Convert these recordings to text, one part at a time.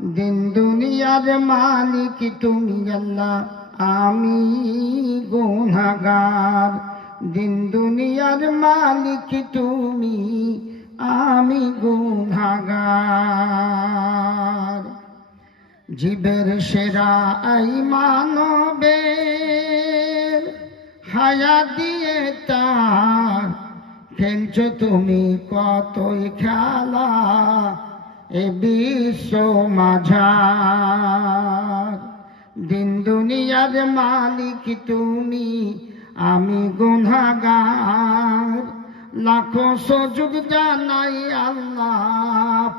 দিন দুনিয়ার মালিক তুমি আল্লাহ, আমি গুনাগার দিন দুনিয়ার মালিক তুমি, আমি গুনাগার জীবের সেরা আই মানবে, হায়া দিয়ে তার। খেলছো তুমি কতই খেলা এ বিশ্ব মাঝার। দিন দুনিয়ার মালিক তুমি, আমি গুনাগার লাখো সজুগ জানাই আল্লাহ,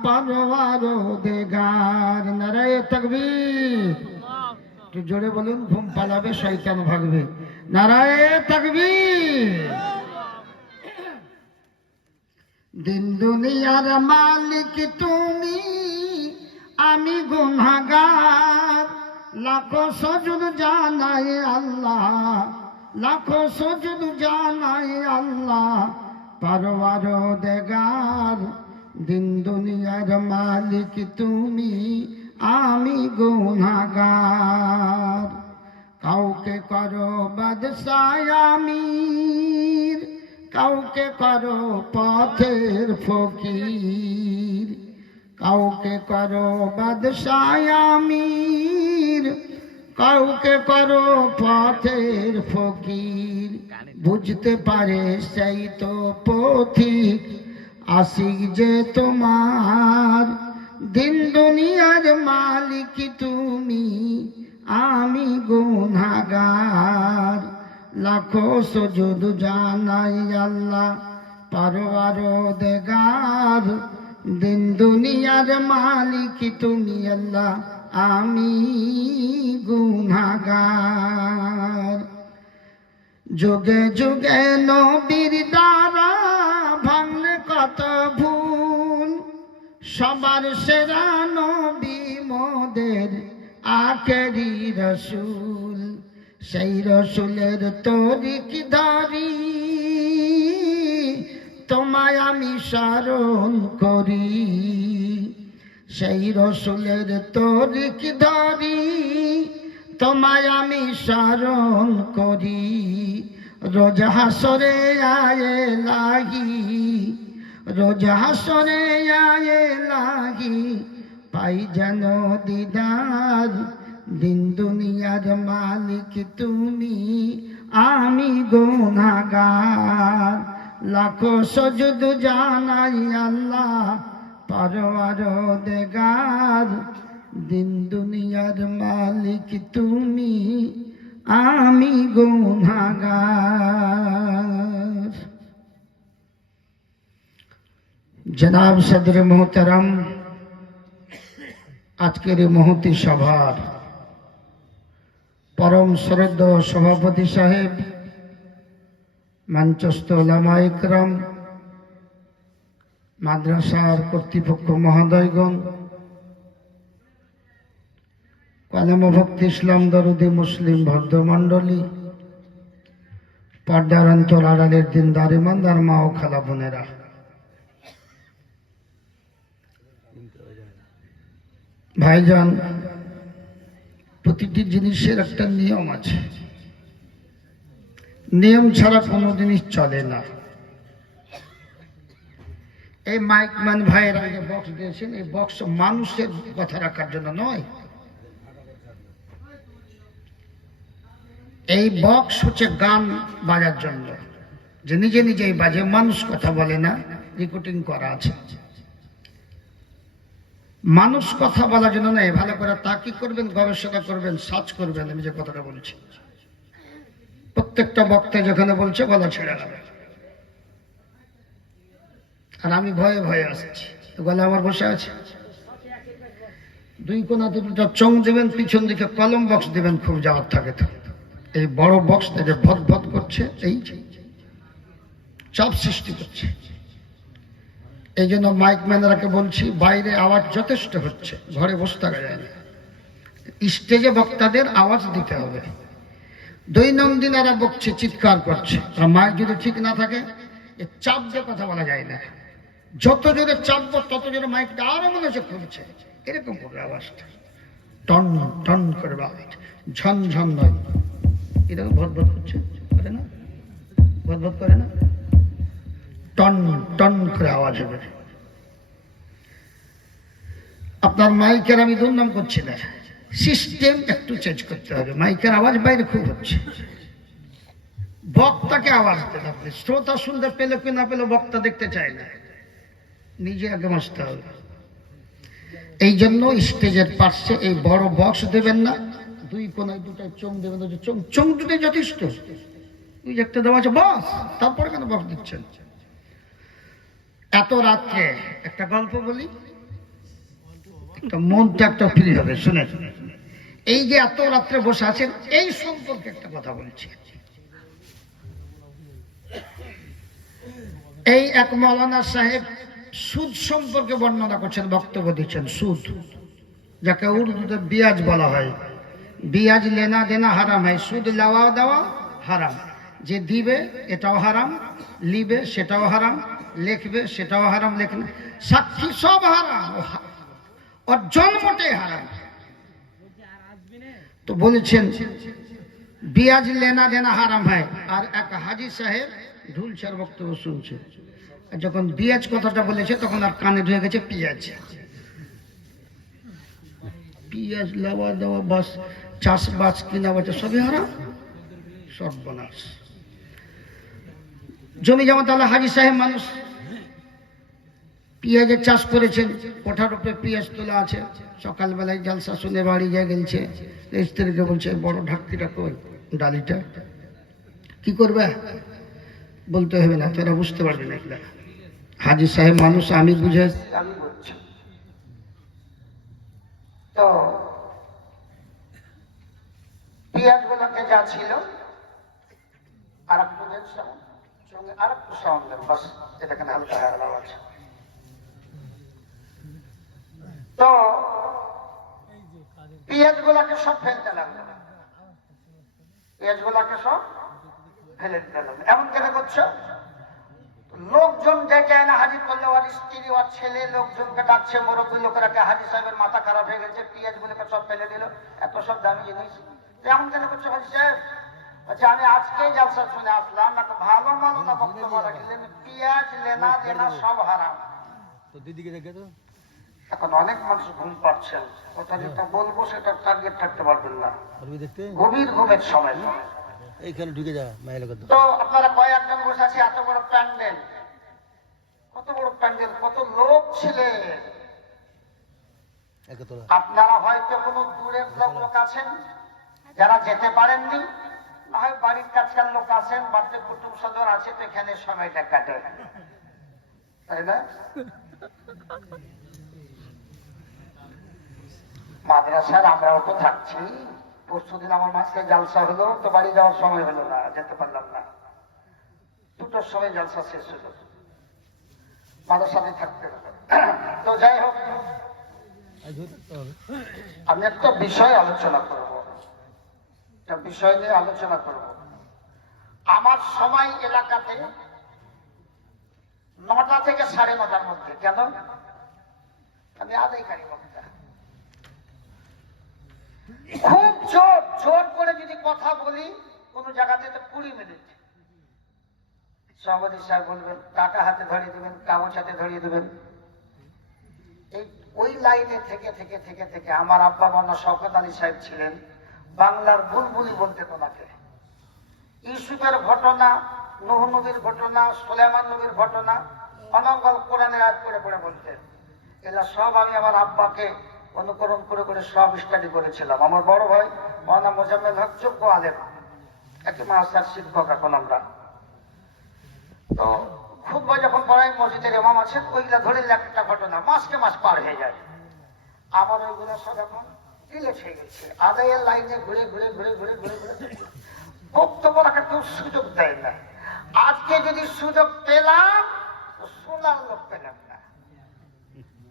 পারোয়ার দেগার। নারায় থাকবি একটু জোরে বলুন, ঘুম পালাবে, শয়তান ভাগবে। নারায় তকবীর। দিন দুনিয়ার মালিক তুমি, আমি গুনাগার। লাখো সজুদ জানাই আল্লাহ, লাখো সজুদ জানাই আল্লাহ পারওয়ার দেগার। দিন দুনিয়ার মালিক তুমি, আমি গুনাগার। কাউকে করো বাদশায়ামির কাউকে করো পথের ফকির, কাউকে করো বাদশায়ামির কাউকে করো পথের ফকির। বুঝতে পারে সেই তো পথিক, আশিক যে তোমার। দিন দুনিয়ার মালিক তুমি, আমি গুনাগার। লাখো সজুদ জানাই আল্লাহ পারোয়ার দেগার দিন দুনিয়ার মালিক তুমি আল্লাহ, আমি গুনাগার। যুগে যুগে নবীর দ্বারা ভাঙলে কত ভুল। সবার সেরা নবী মোদের আখেরি রসুল। সেই রসুলের তরিক ধরি তোমায় আমি স্মরণ করি। সেই রসুলের তরিক ধরি তোমায় আমি স্মরণ করি। রোজ হাসরে আয়ে লাগি রোজ হাসরে আয়ে লাগি পাই যেন দিদার দিন দুনিয়ার মালিক তুমি, আমি গুনাগার লাখো সজুদ জানাই আল্লাহ পারোয়ার দেগার দিন দুনিয়ার মালিক তুমি, আমি গুনাগার জনাব সদর মোহতারাম, আজকের মহতি সভার পরম শ্রদ্ধ সভাপতি সাহেব, মঞ্চস্থ ওলামা ইকরাম, মাদ্রাসার কর্তৃপক্ষ মহোদয়গণ কালাম ভক্তি ইসলাম দরুদি মুসলিম ভদ্রমণ্ডলী, পর্দার অন্তর আড়ালের দিন দারিমান্দার মা ও খালা বোনেরা। ভাইজান প্রতিটি জিনিসের একটা নিয়ম আছে। নিয়ম ছাড়া কোনো জিনিস চলে না। এই মাইক ম্যান ভাইয়েরা আগে বক্স দিয়েছেন, এই বক্স মানুষের কথা রাখার জন্য নয়। এই বক্স হচ্ছে গান বাজার জন্য। যে নিজে নিজেই বাজে, মানুষ কথা বলে না রেকর্ডিং করা আছে। মানুষ কথা বলার জন্য নয়, ভালো করে তা কি করবেন, গবেষণা করবেন, সার্চ করবেন, আমি যে কথাটা বলছি। প্রত্যেকটা বক্তা যেখানে বলছে গলা ছেড়ে যাবে আর আমি ভয়ে ভয়ে আসছি। গলা আমার বসে আছে। দুই কোনাতে দুটো চং দেবেন, পিছন দিকে কলম বক্স দেবেন, খুব যাওয়ার থাকে তো। এই বড় বক্স থেকে ভদ ভদ করছে, এই চাপ সৃষ্টি করছে। এই জন্য মাইক ম্যানেরাকে বলছি, বাইরে আওয়াজ যথেষ্ট হচ্ছে, ঘরে বসে থাকা যায় না। স্টেজে বক্তাদের আওয়াজ দিতে হবে। দৈনন্দিন এরা বকছে, চিৎকার করছে। আর মাইক যদি ঠিক না থাকে চাপ দিয়ে কথা বলা যায় না। যত জোরে চাপবো, তত জোরে মাইকটা আরও মনে হচ্ছে খুলছে এরকম করবে আওয়াজটা। টন টন করে আওয়াজ ঝনঝন নয়। এরকম ভদ ভদ করছে? করে না? ভদ ভদ করে না? টন টন করে আওয়াজ হবে। আপনার মাইকের আমি দুর্নাম করছি না। সিস্টেম একটু চেঞ্জ করতে হবে। মাইকের আওয়াজ বাইরে খুব হচ্ছে। বক্তাকে আওয়াজ দেন আপনি। শ্রোতা শুনতে পেলে কি না পেলে বক্তা দেখতে চায় না। নিজে আগে বাঁচতে হবে। এই জন্য স্টেজের পাশে এই বড় বক্স দেবেন না। দুই কোনায় দুটায় চোখ দেবেন চোখ। চোখ দুটোই যথেষ্ট। যে একটা দেওয়া আছে বস তারপরে কেন বক্স দিচ্ছেন? এত রাত্রে একটা গল্প বলি? একটা মনটা একটা ফ্রি হবে শুনে শুনে এই যে এত রাত্রে বসে আছেন এই সম্পর্কে একটা কথা বলছি। এই এক মৌলানা সাহেব সুদ সম্পর্কে বর্ণনা করছেন বক্তব্য দিচ্ছেন সুদ। যাকে উর্দুতে বিয়াজ বলা হয়। বিয়াজ লেনা দেনা হারাম হয় সুদ লাওয়া দেওয়া হারাম। যে দিবে এটাও হারাম লিবে সেটাও হারাম লিখবে, সেটাও হারাম, লেখবে। সাক্ষী সব হারাম ওর জন্মটাই হারাম। তো বলেছেন, বিয়াজ লেনা দেনা হারাম হয়। আর এক হাজি সাহেব ঢুলছার বক্তব্য শুনছে। যখন বিয়াজ কথাটা বলেছে, তখন আর কানে ঢুকে গেছে পিঁয়াজ। পিঁয়াজ, লাওয়া দেওয়া, বাস, চাষবাস কিনা বাচ্চা সবই হারাম। সর্বনাশ। জমি জমা তাহলে হাজি সাহেব মানুষ। পেঁয়াজের চাষ করেছেন, কোঠার উপরে পেঁয়াজ তোলা আছে। সকালবেলায় জালসা শুনে বাড়ি যা গেছে স্ত্রীকে বলছে, বড় ঢাকতিটা কই, ডালিটা? কি করবে? বলতে হবে না, তোরা বুঝতে পারবি না এগুলা। হাজি সাহেব মানুষ, আমি বুঝে পেঁয়াজ গুলোকে যা ছিল আর একটু দেন আর একটু সাউন্ড দেন, বাস হালকা আছে তো পেঁয়াজ গুলাকে সব ফেলতে লাগল। পেঁয়াজ গুলাকে সব ফেলে দিতে লাগল। এমন কেন করছ? লোকজন ডেকে এনে হাজির করল, আর স্ত্রী আর ছেলে লোকজনকে ডাকছে, মুরব্বী লোকেরাকে হাজি সাহেবের মাথা খারাপ হয়ে গেছে পেঁয়াজ গুলোকে সব ফেলে দিল। এত সব দামি জিনিস। এমন কেন করছ হাজি সাহেব? আচ্ছা আমি জালসা শুনে আসলাম একটা ভালো মাল্লা বক্তব্য রাখলেন পেঁয়াজ লেনা দেনা সব হারাম। তো দিদিকে দেখে তো। এখন অনেক মানুষ ঘুম পাচ্ছেন ওটা যেটা বলব সেটা টার্গেট থাকতে পারবেন না। গভীর ঘুমের সময়। এইখানে ঢুকে যা তো আপনারা কয়েকজন বসে আছে এত বড় প্যান্ডেল। কত বড় প্যান্ডেল কত লোক ছিলেন। আপনারা হয়তো কোনো দূরের লোক আছেন যারা যেতে পারেননি। না হয় বাড়ির কাছকার লোক আছেন বাড়িতে কুটুম সদর আছে তো এখানে সময়টা কাটে তাই না? মাদ্রাসার আমরাও তো থাকছি। পরশুদিন আমার মাঝে জালসা হলো তো বাড়ি যাওয়ার সময় হলো না যেতে পারলাম না। দুটোর সময় জালসা শেষ হলো। মাদ্রাসাতে থাকতে। তো যাই হোক আমি একটা বিষয় আলোচনা করব। একটা বিষয় নিয়ে আলোচনা করব। আমার সময় এলাকাতে নটা থেকে সাড়ে নটার মধ্যে, কেন? আমি আদায়কারী বক্তা। খুব জোর জোর করে যদি কথা বলি, কোন জায়গাতে তো কুড়ি মিনিট। সভাপতি সাহেব বলবেন টাকা হাতে ধরিয়ে দেবেন, কাগজ হাতে ধরিয়ে দেবেন। এই ওই লাইনে থেকে থেকে থেকে থেকে আমার আব্বা মানা শওকত আলী সাহেব ছিলেন। বাংলার বুলবুলি বলতে ওনাকে ইউসুফের ঘটনা, নুহ নবীর ঘটনা সোলেমান নবীর ঘটনা অনঙ্গল কোরআনে আয়াত করে করে বলতেন। এগুলা সব আমি আমার আব্বাকে অনুকরণ করে করে সব স্টাডি করেছিলাম। আমার বড় ভাই মহানা মোজাম্মেল হক যোগ্য আলেম। একটি মাস্টার শিক্ষক এখন আমরা। তো খুব যখন পড়াই মসজিদের এমাম আছেন, ওইগুলা ধরে একটা ঘটনা, মাসকে মাস পার হয়ে যায়। আমার ওইগুলো সব এখন ডিলেট হয়ে গেছে আদায়ের লাইনে ঘুরে ঘুরে ঘুরে ঘুরে ঘুরে ঘুরে বক্তব্য রাখার কেউ সুযোগ দেয় না। আজকে যদি সুযোগ পেলাম শোনার লোক পেলাম না।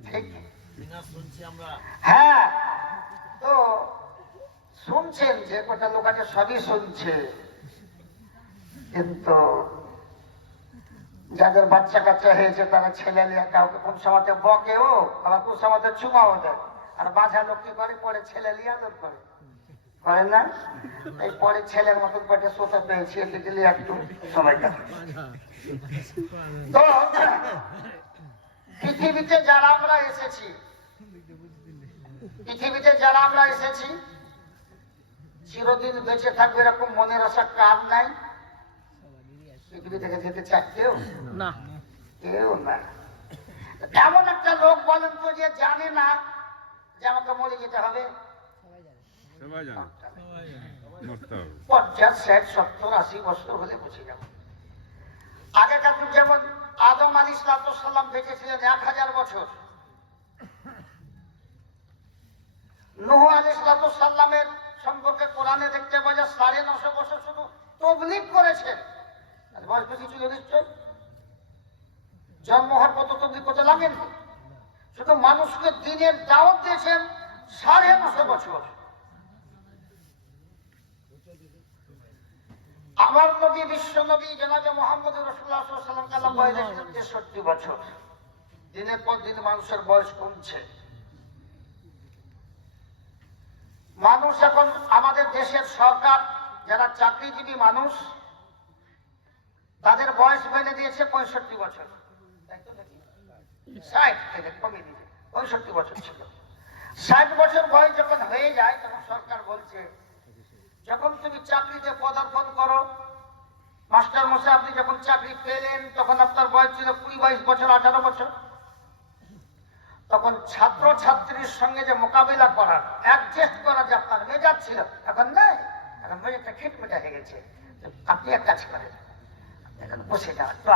ঠিক? হ্যাঁ তো শুনছেন যে কটা লোক আছে সবই শুনছে। কিন্তু যাদের বাচ্চা কাচ্চা হয়েছে তারা ছেলে নিয়ে কাউকে কোন সময়তে বকেও আবার কোন সময়তে চুমাও দেয়। আর বাঝা লোক কি করে পরে ছেলে লিয়া লোক করে। করে না? এই পরে ছেলের মতন পেটে সোতা গেলে একটু সময় কাটে। তো পৃথিবীতে যারা আমরা এসেছি পৃথিবীতে যারা আমরা এসেছি চিরদিন বেঁচে থাকবে এরকম মনের আশা কার নাই? পৃথিবী থেকে যেতে চায় কেউ? না। কেউ না। এমন একটা লোক বলেন তো যে জানে না আমাকে মরে যেতে হবে। সবাই জানে। পঞ্চাশ ষাট সত্তর আশি বছর হলে বুঝে যাবে। আগেকার যুগ যেমন আদম আলী সাল্লাম বেঁচে ছিলেন এক হাজার বছর। নুহ আলী সম্পর্কে কোরআনে দেখতে পাওয়া যায় সাড়ে নশো বছর শুধু তবলিক করেছেন। বয়স বেশি ছিল নিশ্চয় জন্ম হওয়ার কত তবলিক করতে লাগেন শুধু মানুষকে দিনের দাওয়াত দিয়েছেন সাড়ে নশো বছর। আমার নবী, বিশ্ব নবী, জনাবে মোহাম্মদ রসুল্লাহ সাল্লাম বয়স ছিলেন তেষট্টি বছর। দিনের পর দিন মানুষের বয়স কমছে। মানুষ এখন আমাদের দেশের সরকার, যারা চাকরিজীবী মানুষ, তাদের বয়স বেঁধে দিয়েছে পঁয়ষট্টি বছর? ষাট থেকে কমিয়ে দিয়েছে। পঁয়ষট্টি বছর ছিল। ষাট বছর বয়স যখন হয়ে যায়, তখন সরকার বলছে, যখন তুমি চাকরিতে পদার্পণ করো, মাস্টার মশাই, আপনি যখন চাকরি পেলেন, তখন আপনার বয়স ছিল কুড়ি বাইশ বছর, আঠারো বছর। তখন ছাত্র ছাত্রীর সঙ্গে যে মোকাবিলা করার অ্যাডজাস্ট করা যে আপনার মেজাজ ছিল, এখন নাই। এখন মেজাজটা খিটমিটা হয়ে গেছে। আপনি এক কাজ করেন এখন বসে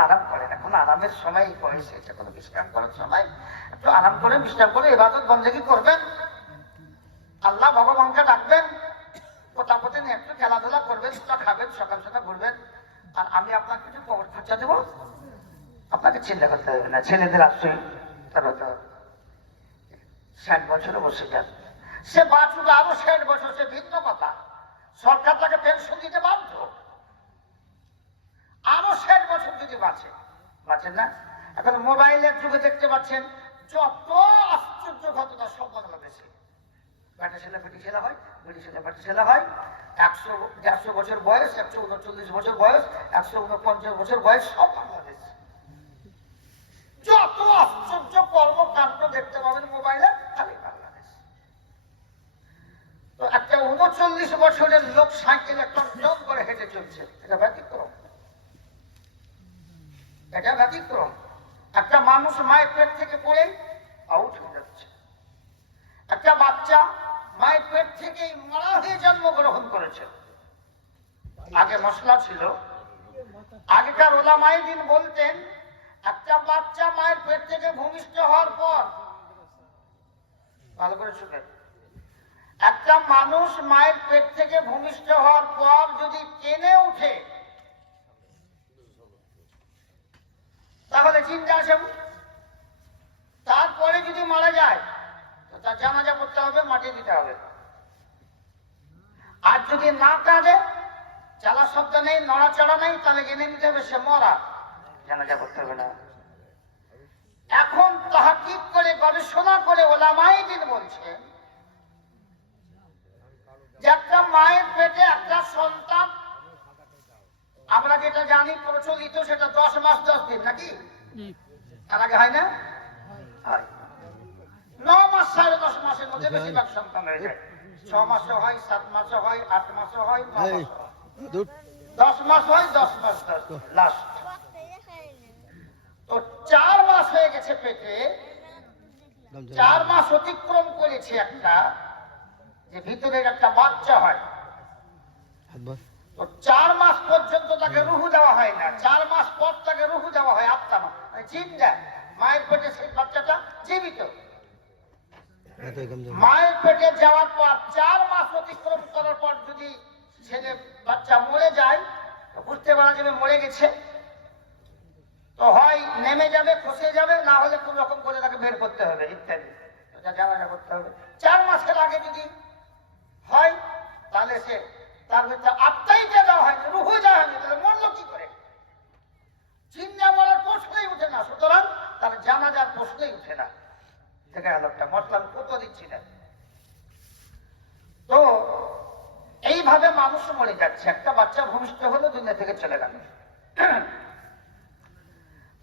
আরাম করেন এখন আরামের সময় বয়সে এটা কোনো বিশ্রাম করার সময়। আরাম করে, বিশ্রাম করে এবাদত বন্দেগি করবেন? আল্লাহ ভগবানকে ডাকবেন নিয়ে একটু খেলাধুলা করবেন খাবেন, সকাল সকাল ঘুরবেন। আর আমি আপনাকে কিছু কবর খরচা দেবো? আপনাকে চিন্তা করতে হবে না, ছেলেদের আশ্রয় তার হবে ষাট বছরে বসে যান। সে বাঁচুক আরও ষাট বছর, সে ভিন্ন কথা। সরকার তাকে পেনশন দিতে বাধ্য। আরও ষাট বছর যদি বাঁচে, বাঁচেন না? এখন মোবাইলের যুগে দেখতে পাচ্ছেন যত আশ্চর্য ঘটনা সব বাংলাদেশে। ব্যাটা ছেলে বেটি ছেলে হয়, বেটি ছেলে বেটি ছেলে হয়, একশো, দেড়শো বছর বয়স, একশো উনচল্লিশ বছর বয়স, একশো উনপঞ্চাশ বছর বয়স, সব বাংলাদেশ। যত আশ্চর্য কর্মকাণ্ড দেখতে পাবেন মোবাইলে, খালি বাংলাদেশ। তো একটা উনচল্লিশ বছরের লোক সাইকেলে টন করে হেঁটে চলছে, এটা ব্যতিক্রম। এটা ব্যতিক্রম। একটা মানুষ মায়ের পেট থেকে পড়ে আউট হয়ে যাচ্ছে। একটা বাচ্চা মায়ের পেট থেকেই মারা হয়ে জন্মগ্রহণ করেছে। আগে মশলা ছিল। আগেকার ওলামাই দিন বলতেন, একটা বাচ্চা মায়ের পেট থেকে ভূমিষ্ঠ হওয়ার পর। ভালো করে শুনে। একটা মানুষ মায়ের পেট থেকে ভূমিষ্ঠ হওয়ার পর যদি টেনে উঠে তাহলে চিন্তা আসে তারপরে যদি মারা যায়, তো তার জানাজা করতে হবে, মাটি দিতে হবে। আর যদি না কাঁদে চালা শব্দ নেই, নড়াচড়া নেই, তাহলে জেনে নিতে হবে সে মরা। জানাজা করতে হবে না। এখন তাহাকিক করে, গবেষণা করে ওলামাই দিন বলছে যে একটা মায়ের পেটে একটা সন্তান, আমরা যেটা জানি প্রচলিত, সেটা দশ মাস দশ দিন, নাকি? তার আগে হয় না? ন মাস সাড়ে দশ মাসের মধ্যে বেশিরভাগ সন্তান হয়ে যায়। ছ মাসে হয় সাত হয় আট হয় হয়। দশ মাস হয় দশ মাস লাস্ট তো চার মাস হয়ে গেছে পেটে। চার মাস অতিক্রম করেছে একটা যে ভিতরের একটা বাচ্চা হয়। তো চার মাস পর্যন্ত তাকে রুহু দেওয়া হয় না। চার মাস পর তাকে রুহু দেওয়া হয় আত্মা মানে জিন্দা মায়ের পেটে সেই বাচ্চাটা জীবিত। মায়ের পেটে যাওয়ার পর চার মাস অতিক্রম করার পর যদি ছেলে বাচ্চা মরে যায় তো বুঝতে পারা যাবে মরে গেছে। তো হয় নেমে যাবে খসে যাবে না হলে কোন রকম করে তাকে বের করতে হবে ইত্যাদি। এটা জানা করতে হবে। চার মাসের আগে যদি হয় তাহলে সে তার ভিতরে আত্মাই দেওয়া হয়নি রুহু দেওয়া হয়নি তাহলে মরলো কি করে? চিন্তা মরার প্রশ্নই উঠে না। সুতরাং তার জানাজার প্রশ্নই উঠে না। থেকে আলোকটা মশলা কত দিচ্ছিলেন তো এইভাবে মানুষ মরে যাচ্ছে। একটা বাচ্চা ভূমিষ্ঠ হলো, দুনিয়া থেকে চলে গেল।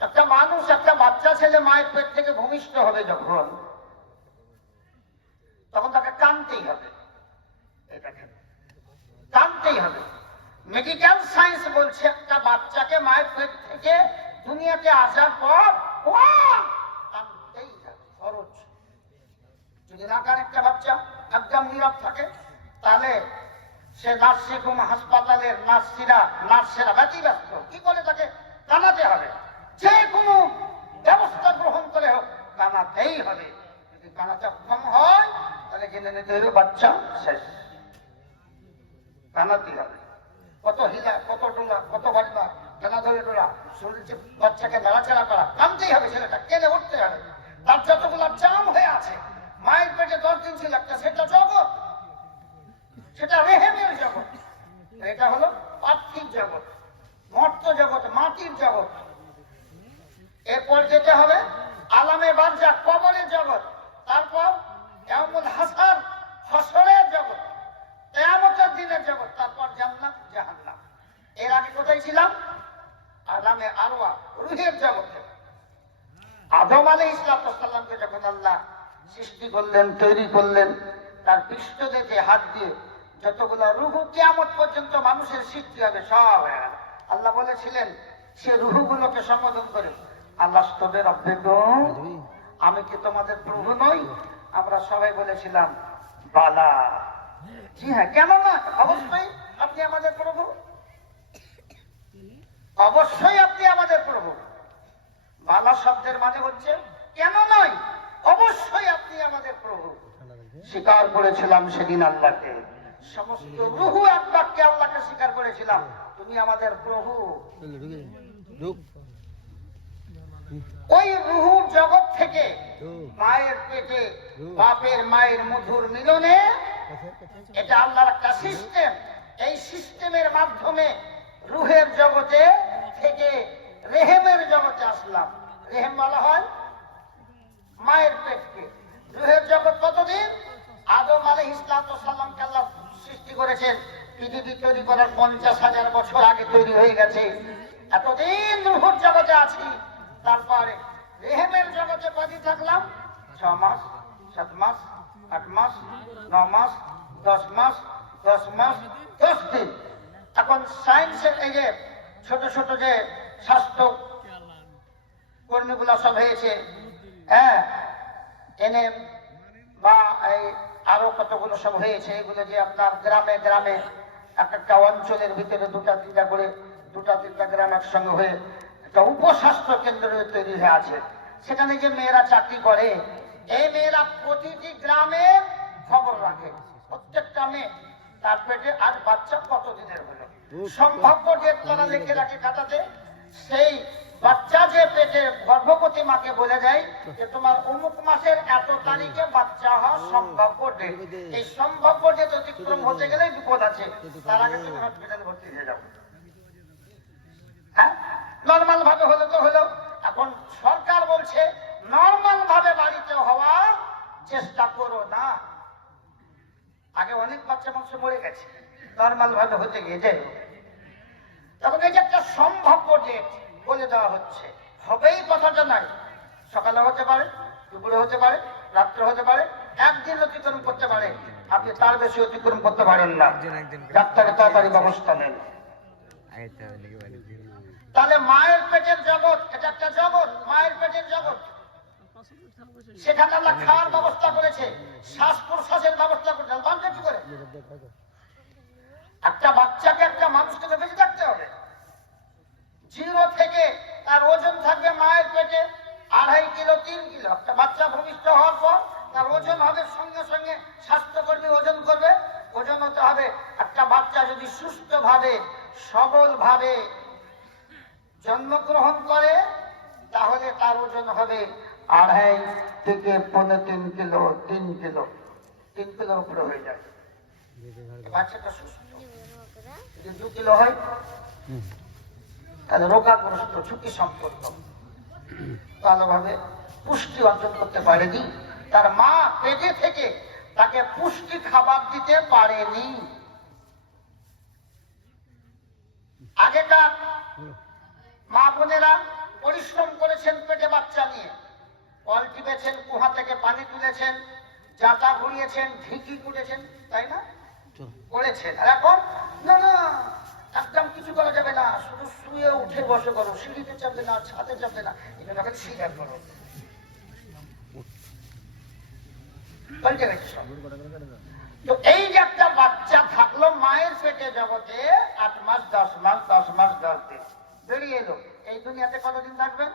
একটা মানুষ, একটা বাচ্চা ছেলে মায়ের পেট থেকে ভূমিষ্ঠ হবে যখন তখন তাকে কানতেই হবে এই দেখেন কানতেই হবে মেডিকেল সায়েন্স বলছে, একটা বাচ্চাকে মায়ের পেট থেকে দুনিয়াতে আসার পর একটা বাচ্চা একদম থাকে, তাহলে সে নার্সিরা কি কানাতে হবে। ব্যবস্থা গ্রহণ করে হবে। যদি কানাতে কম হয়, তাহলে জেনে নিতে বাচ্চা শেষ। কানাতেই হবে। কত হিলা কত ডোলা কত কেনা ধরে ডোলা শরীরে বাচ্চাকে নাড়াচাড়া করা কানতেই হবে ছেলেটা কেনে উঠতে হবে। তার যতগুলো জাম হয়ে আছে, মায়ের পেটে দশ দিন ছিল একটা, সেটা জগৎ। সেটা রেহেমের জগৎ। এটা হলো পার্থিব জগৎ, মর্ত জগৎ, মাটির জগৎ। এরপর যেতে হবে, আলামে বাদজা কবরের জগৎ। তারপর এমন হাসার, হসরের জগৎ। কেয়ামতের দিনের জগৎ, তারপর জান্নাত, জাহান্নাম। এর আগে কোথায় ছিলাম? আলামে আরওয়া, রুহের জগতে। আদম আলী ইসলামকে যখন আল্লাহ সৃষ্টি করলেন, তৈরি করলেন, তার পৃষ্ঠ দেখে, হাত দিয়ে যতগুলো রুহু কেয়ামত পর্যন্ত মানুষের সৃষ্টি হবে, সব। আল্লাহ বলেছিলেন, সে রুহুগুলোকে সম্বোধন করে, আল্লাহ স্তবের অভ্যেগম আমি কি তোমাদের প্রভু নই? আমরা সবাই বলেছিলাম, বালা। জি হ্যাঁ কেন না অবশ্যই আপনি আমাদের প্রভু। অবশ্যই আপনি আমাদের প্রভু। বালা শব্দের মানে হচ্ছে, কেন নয়, অবশ্যই আপনি আমাদের প্রভু। স্বীকার করেছিলাম সেদিন আল্লাহকে। সমস্ত রুহু বাক্যে আল্লাহকে স্বীকার করেছিলাম। তুমি আমাদের প্রভু। ওই রুহুর জগৎ থেকে মায়ের পেটে, বাপের মায়ের মধুর মিলনে এটা আল্লাহর একটা সিস্টেম এই সিস্টেমের মাধ্যমে রুহের জগতে থেকে রেহেমের জগতে আসলাম। রেহেম বলা হয় মায়ের পেটকে। রুহের জগৎ কতদিন? আদম আলী ইসলাম সাল্লামকে আল্লাহ সৃষ্টি করেছেন। পৃথিবী তৈরি করার পঞ্চাশ হাজার বছর আগে তৈরি হয়ে গেছে। এতদিন রুহুর জগতে আছি। তারপরে রেহেমের জগতে কদিন থাকলাম? ছ মাস, সাত মাস, আট মাস, ন মাস দশ মাস দশ মাস, দশ দিন। এখন সায়েন্সের এই যে ছোট ছোট যে স্বাস্থ্য কর্মীগুলো সব হয়েছে হ্যাঁ এনে বা এই আরও কতগুলো সব হয়েছে, এগুলো যে আপনার গ্রামে গ্রামে এক একটা অঞ্চলের ভিতরে দুটা তিনটা করে, দুটা তিনটা গ্রাম একসঙ্গে হয়ে একটা উপস্বাস্থ্য কেন্দ্র তৈরি হয়ে আছে। সেখানে যে মেয়েরা চাকরি করে, এই মেয়েরা প্রতিটি গ্রামে খবর রাখে। প্রত্যেকটা মেয়ে তার পেটে আর বাচ্চা কত দিনের হলো সম্ভাব্য ডেট তারা লিখে রাখে খাতাতে। সেই বাচ্চা যে পেটে গর্ভবতী মাকে বলে দেয় যে তোমার অমুক মাসের এত তারিখে বাচ্চা হওয়ার সম্ভাব্য ডেট। এই সম্ভাব্য ডেট অতিক্রম হতে গেলে বিপদ আছে। তার আগে তুমি হসপিটালে ভর্তি হয়ে যাও। হ্যাঁ? নর্মাল ভাবে হলে তো হলো। এখন সরকার বলছে নর্মাল ভাবে বাড়িতে হওয়ার চেষ্টা করো না। আগে অনেক বাচ্চা মানুষ মরে গেছে। নর্মাল ভাবে হতে গিয়ে যাই। তখন এই যে একটা সম্ভাব্য ডেট বলে দেওয়া হচ্ছে। হবেই কথাটা নাই। সকালে হতে পারে দুপুরে হতে পারে রাত্রে হতে পারে একদিন অতিক্রম করতে পারে। আপনি তার বেশি অতিক্রম করতে পারেন না। ডাক্তারের তাড়াতাড়ি ব্যবস্থা নেন। তাহলে মায়ের পেটের জগৎ এটা একটা জগৎ মায়ের পেটের জগৎ। সেখানে আল্লাহ খাওয়ার ব্যবস্থা করেছে শ্বাস প্রশ্বাসের ব্যবস্থা করেছে। জানতে কি করে? একটা বাচ্চাকে একটা মানুষকে তো বেঁচে থাকতে হবে। জিরো থেকে তার ওজন থাকবে মায়ের পেটে আড়াই কিলো, তিন কিলো। একটা বাচ্চা ভূমিষ্ঠ হওয়ার পর তার ওজন হবে সঙ্গে সঙ্গে স্বাস্থ্যকর্মী ওজন করবে। ওজন হতে হবে একটা বাচ্চা যদি সুস্থ ভাবে সবল ভাবে জন্মগ্রহণ করে, তাহলে তার ওজন হবে আড়াই থেকে পনেরো তিন কিলো তিন কিলো, তিন কিলোর উপরে হয়ে যাবে বাচ্চাটা যদি হয়, তাহলে রোগাগ্রস্ত, ঝুঁকি ভালোভাবে পুষ্টি অর্জন করতে পারেনি তার মা পেটে থেকে তাকে পুষ্টি খাবার দিতে পারেনি। আগেকার মা বোনেরা পরিশ্রম করেছেন পেটে বাচ্চা নিয়ে। কল টিপেছেন কুহা থেকে পানি তুলেছেন জাতা ঘুরিয়েছেন ঢিকি কুটেছেন তাই না? করেছেন। আর এখন না না একদম কিছু করা যাবে না। শুধু শুয়ে উঠে বসে করো সিঁড়িতে চাপবে না ছাদে চাপবে না এগুলো এখন স্বীকার করো। তো এই যে একটা বাচ্চা থাকল মায়ের পেটে জগতে আট মাস দশ মাস দশ মাস দশ দিন। বেরিয়ে এলো। এই দুনিয়াতে কতদিন থাকবেন?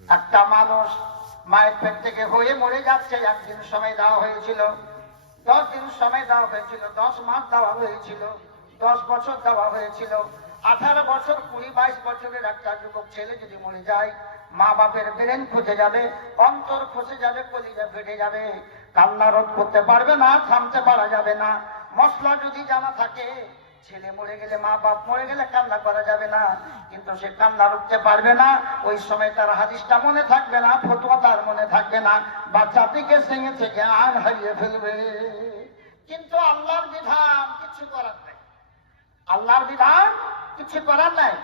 একটা মানুষ মায়ের পেট থেকে হয়ে মরে যাচ্ছে একদিন সময় দেওয়া হয়েছিল, দশ দিন সময় দেওয়া হয়েছিল, দশ মাস দেওয়া হয়েছিল, দশ বছর দেওয়া হয়েছিল, আঠারো বছর, কুড়ি, বাইশ বছরের একটা যুবক ছেলে যদি মরে যায় মা বাপের ব্রেন খুঁজে যাবে, অন্তর খসে যাবে, কলিজা ফেটে যাবে, কান্না রোধ করতে পারবে না, থামতে পারা যাবে না, মশলা যদি জানা থাকে ছেলে মরে গেলে মা বাপ মরে গেলে কান্না করা যাবে না। কিন্তু সে কান্না রুখতে পারবে না, ওই সময় তার হাদিসটা মনে থাকবে না, ফতুয়া তার মনে থাকবে না। বাচ্চাটিকে সেঙে থেকে আর হারিয়ে ফেলবে। কিন্তু আল্লাহর বিধান কিছু করার নাই। আল্লাহর বিধান কিছু করার নাই।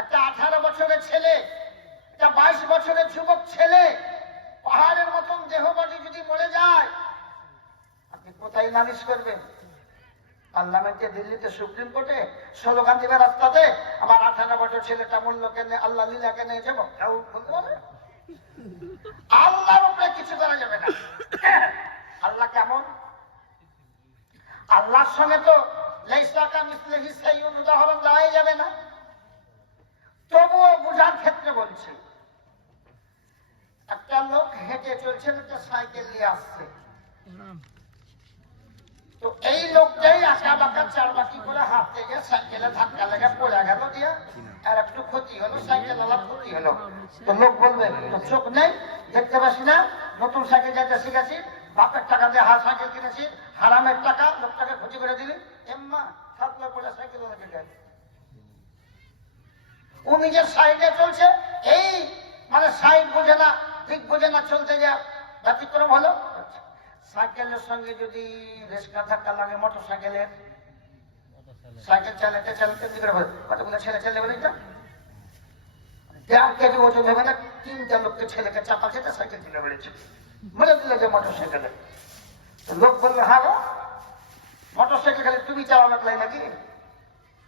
একটা আঠারো বছরের ছেলে, একটা বাইশ বছরের যুবক ছেলে, পাহাড়ের মতন দেহবাদী যদি মরে যায়, আপনি কোথায় নালিশ করবেন? পার্লামেন্টে, দিল্লিতে, সুপ্রিম কোর্টে, স্লোগান দিবে রাস্তাতে, আমার আঠারো বছর ছেলেটা মূল্য কেনে আল্লাহ লীলা কেনে যাব। কেউ বলতে পারে আল্লাহর উপরে কিছু করা যাবে না। আল্লাহ কেমন? আল্লাহর সঙ্গে তো উদাহরণ দেওয়াই যাবে না। তবুও বোঝার ক্ষেত্রে বলছি, একটা লোক হেঁটে চলছে, একটা সাইকেল নিয়ে আসছে। এই লোকটাই চার বাকি করে হাত থেকে সাইকেলে ধাক্কা লেগে পড়ে গেল আর একটু ক্ষতি হলো, সাইকেল আলার ক্ষতি হলো। তো লোক বলবে চোখ নেই? দেখতে পাচ্ছি না। নতুন সাইকেল বাপের টাকা দিয়ে সাইকেল কিনেছি। হারামের টাকা লোকটাকে ক্ষতি করে দিলি। এম্মা পড়ে সাইকেল ও নিজের সাইডে চলছে, এই মানে সাইড বোঝে না, দিক বোঝে না, চলতে যা ব্যতিক্রম হলো। সাইকেলের সঙ্গে যদি রেসকা ধাক্কা লাগে মোটর সাইকেলের সাইকেল চালাতে চালাতে বলে কতগুলো ছেলে ছেলে বলে এটা দেড় কেজি ওজন হবে না তিনটা লোককে ছেলেকে সাইকেল তুলে বেড়েছে। বলে দিল যে মোটর সাইকেলে লোক বলল হ্যাঁ মোটর সাইকেল খালি তুমি চালানো লাই নাকি?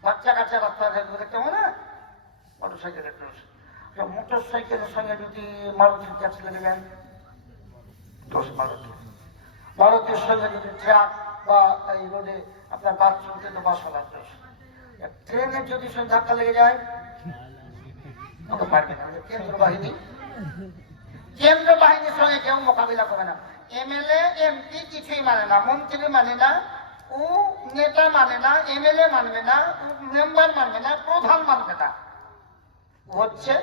বাচ্চা কাচ্চা রাস্তা দেখতে হবে না। মোটর সাইকেল মোটর সাইকেলের সঙ্গে যদি মারুতি ট্যাক্সি লেগে যান দশ মারুতি। মারুতির সঙ্গে যদি ট্রাক বা এই রোডে আপনার বাস তো বাস ট্রেনের যদি ধাক্কা লেগে যায় কেন্দ্র বাহিনী কেন্দ্র বাহিনীর সঙ্গে কেউ মোকাবিলা করে না। এমএলএ, এমপি কিছুই মানে না, মন্ত্রী মানে না, ও নেতা মানে না, এমএলএ মানবে না মেম্বার মানবে না, প্রধান মানবে না। হচ্ছে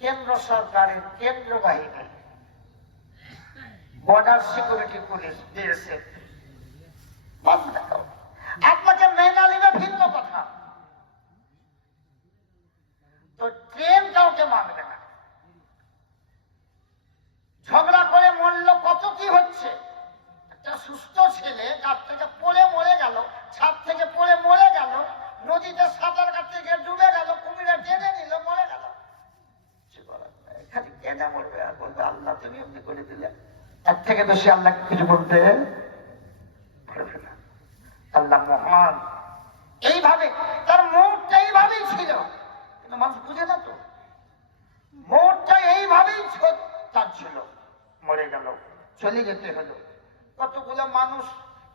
কেন্দ্র সরকারের কেন্দ্র বাহিনী বর্ডার সিকিউরিটি পুলিশ ঝগড়া করে মরল কত কি হচ্ছে? একটা সুস্থ ছেলে গাছ থেকে পড়ে মরে গেল, ছাদ থেকে পড়ে মরে গেল, নদীতে সাঁতার কাটতে গিয়ে ডুবে গেল, কুমিরে টেনে নিল, মরে গেল। কেনা মরবে আর বলবে, আল্লাহ, তুমি এমনি করে দিলে। এর থেকে বেশি আল্লাহ কিছু বলতে আল্লাহ মহান। এইভাবে, তার মুখটা এইভাবেই ছিল। কিন্তু মানুষ বুঝে না তো। মোটটা এইভাবেই তার ছিল। মরে গেল, চলে যেতে হলো। কতগুলো মানুষ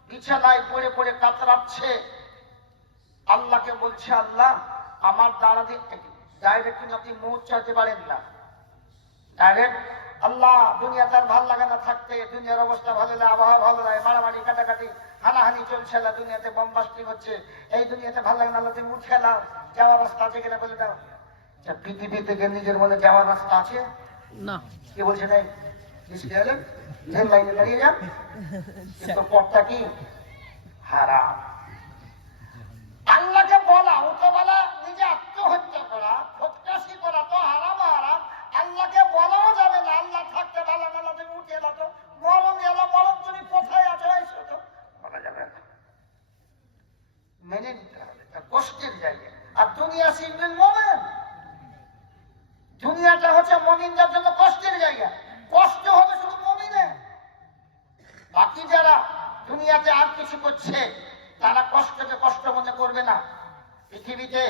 বিছানায় পড়ে পড়ে কাতরাচ্ছে। আল্লাহকে বলছে, আল্লাহ, আমার দ্বারা ডাইরেক্ট কিন্তু আপনি মুখ চাইতে পারেন না। ডাইরেক্ট আল্লাহ দুনিয়া তার ভালো লাগে না থাকতে দুনিয়ার অবস্থা ভালো লাগে আবহাওয়া ভালো লাগে মারামারি কাটাকাটি হানাহানি চলছে না দুনিয়াতে বোমবাস্টি হচ্ছে। এই দুনিয়াতে ভালো লাগে না আল্লাহ তুমি উঠে দাও যাওয়ার রাস্তা আছে কিনা বলে দাও। আচ্ছা, পৃথিবী থেকে নিজের মনে যাওয়ার রাস্তা আছে? না। কি বলছে নাই? লাইনে দাঁড়িয়ে যান। কিন্তু পথটা কি? হারাম। সিংহের মোমেন দুনিয়াটা হচ্ছে মমিনদের জন্য কষ্টের জায়গা। কষ্ট হবে শুধু মমিনে। বাকি যারা দুনিয়াতে আর কিছু করছে, তারা কষ্টকে কষ্ট মনে করবে না। পৃথিবীতে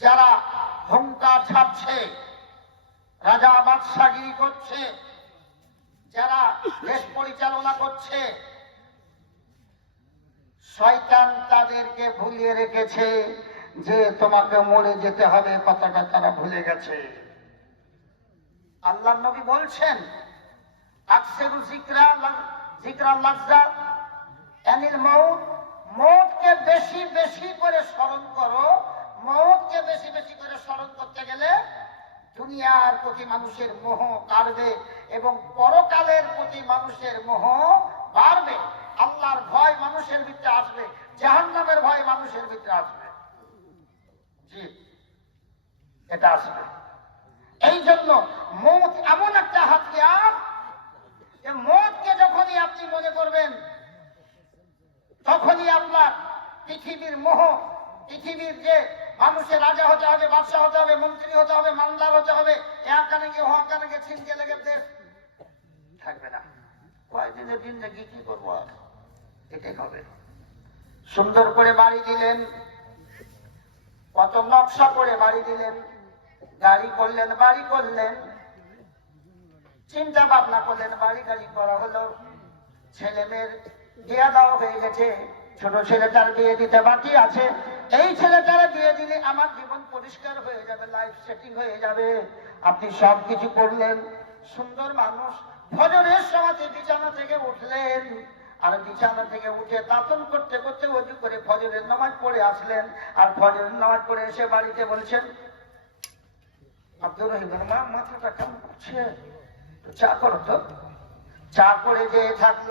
যারা হুঙ্কার ছাড়ছে, রাজা বাদশাগিরি করছে, যারা দেশ পরিচালনা করছে, শয়তান তাদেরকে ভুলিয়ে রেখেছে। যে তোমাকে মরে যেতে হবে, কথাটা তারা ভুলে গেছে। আল্লাহ নবী বলছেন বেশি বেশি করে স্মরণ করো। মৌতকে বেশি বেশি করে স্মরণ করতে গেলে দুনিয়ার প্রতি মানুষের মোহ কাটবে এবং পরকালের প্রতি মানুষের মোহ বাড়বে। আল্লাহর ভয় মানুষের ভিতরে আসবে, জাহান্নামের ভয় মানুষের ভিতরে আসবে। এটা আসবে এই জন্য মৌত এমন একটা হাতিয়ার যে মৌতকে যখনই আপনি মনে করবেন, তখনই আপনার পৃথিবীর মোহ, পৃথিবীর যে মানুষের রাজা হতে হবে, বাদশাহ হতে হবে, মন্ত্রী হতে হবে মানদার হতে হবে এখানে গিয়ে ওখানে গিয়ে ছিনকে লেগে দেশ থাকবে না। কয়েকদিনের দিন দেখি কি করব এটাই হবে। সুন্দর করে বাড়ি দিলেন কত নকশা করে বাড়ি দিলেন? গাড়ি করলেন, বাড়ি করলেন। চিন্তা ভাবনা করলেন, বাড়ি গাড়ি করা হলো। ছেলে মেয়ের বিয়ে দেওয়া হয়ে গেছে। ছোট ছেলেটার বিয়ে দিতে বাকি আছে। এই ছেলেটার বিয়ে দিলে আমার জীবন পরিষ্কার হয়ে যাবে লাইফ সেটিং হয়ে যাবে। আপনি সব কিছু করলেন। সুন্দর মানুষ। ফজরের সময় বিছানা থেকে উঠলেন। আর বিছানা থেকে উঠে দাতন করতে করতে অজু করে ফজরের নামাজ পড়ে আসলেন। আর ফজরের নামাজ পড়ে এসে বাড়িতে বলছেন, আব্দুর রহিমের মা মাথাটা কেমন করছে? চা করো তো। চা করে যে থাকল।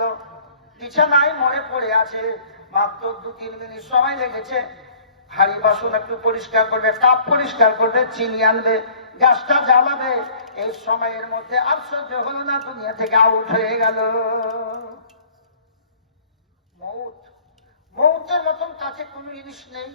বিছানায় মনে পড়ে আছে। মাত্র দু তিন মিনিট সময় লেগেছে। হাড়ি বাসন একটু পরিষ্কার করবে, কাপ পরিষ্কার করবে, চিনি আনবে, গ্যাসটা জ্বালাবে। এই সময়ের মধ্যে সহ্য হলো না, দুনিয়া থেকে আউট হয়ে গেল। মৌত। মৌতের মতন কাছে কোনো জিনিস নেই।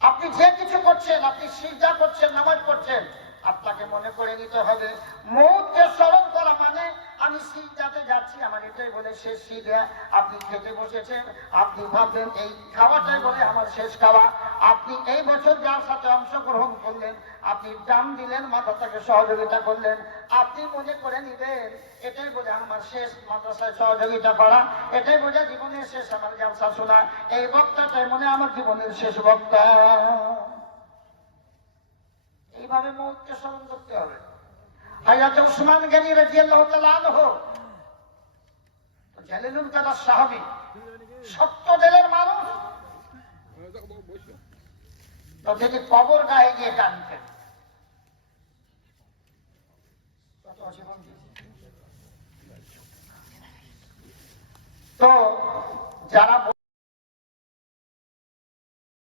আপনি যে কিছু করছেন, আপনি সিজা করছেন, নামাজ পড়ছেন, আপনাকে মনে করে নিতে হবে, মৌতকে স্মরণ করা মানে আমি সিজাতে যাচ্ছি, আমার এটাই বলে শেষ সিজা আপনি খেতে বসেছেন, আপনি ভাববেন এই খাওয়াটাই বলে আমার শেষ খাওয়া। আপনি এই বছর যার সাথে অংশগ্রহণ করলেন, আপনি দাম দিলেন মাদ্রাসাকে সহযোগিতা করলেন, আপনি মনে করে নিবেন এটাই বলে আমার শেষ মাদ্রাসায় সহযোগিতা করা, এটাই বোঝা জীবনের শেষ আমার জালসা শোনা। এই বক্তাটাই মনে আমার জীবনের শেষ বক্তা। এইভাবে মৌতকে স্মরণ করতে হবে। হাজরত উসমান গনি রাদিয়াল্লাহু তাআলা আনহু। তো জালিলুল কাদার সাহাবী, সত্য দিলের মানুষ তো তিনি কবর গায়ে গিয়ে টানতেন তো যারা